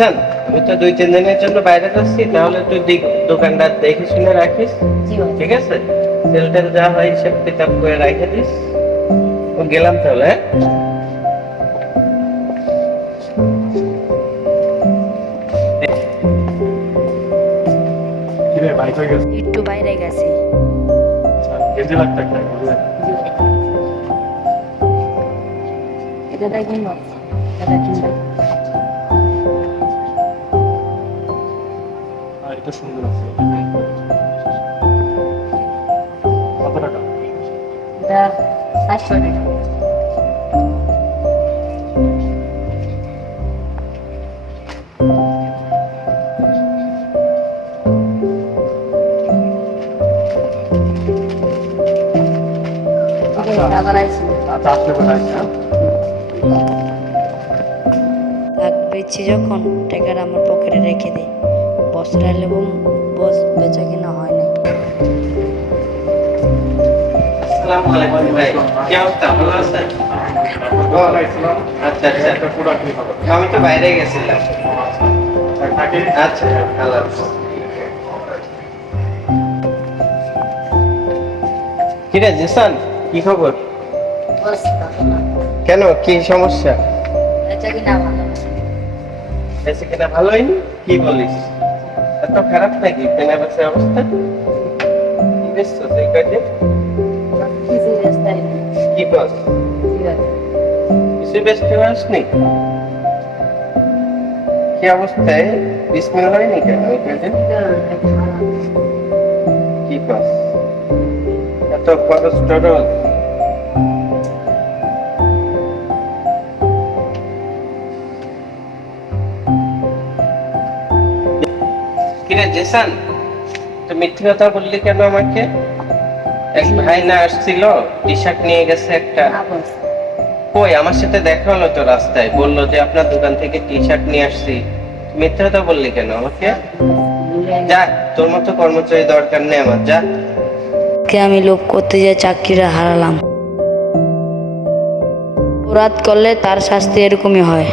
জিসান, আমি তো 2-3 দিনের জন্য বাইরে যাচ্ছি, তাহলে তুই দোকানটা দেখে শুনে রাখিস। ঠিক আছে, তেল টেল যা হয় হিসাব কিতাব করে রাখে দিস। ও গেলাম তাহলে, হ্যাঁ? একটু বাইরে গেছি। এটা দেখুন না, এটা কিনবে। এটা সুন্দর আছে। কত টাকা? এটা 700 টাকা। আবার আইছি। আচ্ছা, আসলে কোথায়? থাক বেচছি যখন টাকাটা আমার পকেটে রেখে দিই। বস্ত্র এবং বস বেচা কিনা হয় না। আসসালামু আলাইকুম ভাই, কি অবস্থা, ভালো আছেন? আচ্ছা আচ্ছা, আমি তো বাইরে গেছিলাম। আচ্ছা, আল্লাহ হাফেজ। কি রে জিসান, কি খবর? বস কেন, কি সমস্যা? বেচা কিনা ভালো। বেশি কিনা ভালো হয়নি? কি বলিস, এত খারাপ নাকি কেনা বেচার অবস্থা? কি বেচছো তুই কয়দিন? কিছু রাস্তায় কি বস, কিছু বেচতে পারিসনি? কি অবস্থায়, বিসমিল হয়নি কেন ওই কয়দিন? কি বস, এত খরচ টরচ? কিরে জেসান, তুই মিথ্যে কথা বললি কেন আমাকে? এক ভাই না আসছিল, টি শার্ট নিয়ে গেছে একটা। কই, আমার সাথে দেখা হলো তো রাস্তায়, বললো যে আপনার দোকান থেকে টি শার্ট নিয়ে আসছি। মিথ্যে কথা বললি কেন আমাকে? যা, তোর মতো কর্মচারী দরকার নেই আমার, যা। আমি লোভ করতে যে চাকরিটা হারালাম। অপরাধ করলে তার শাস্তি এরকমই হয়।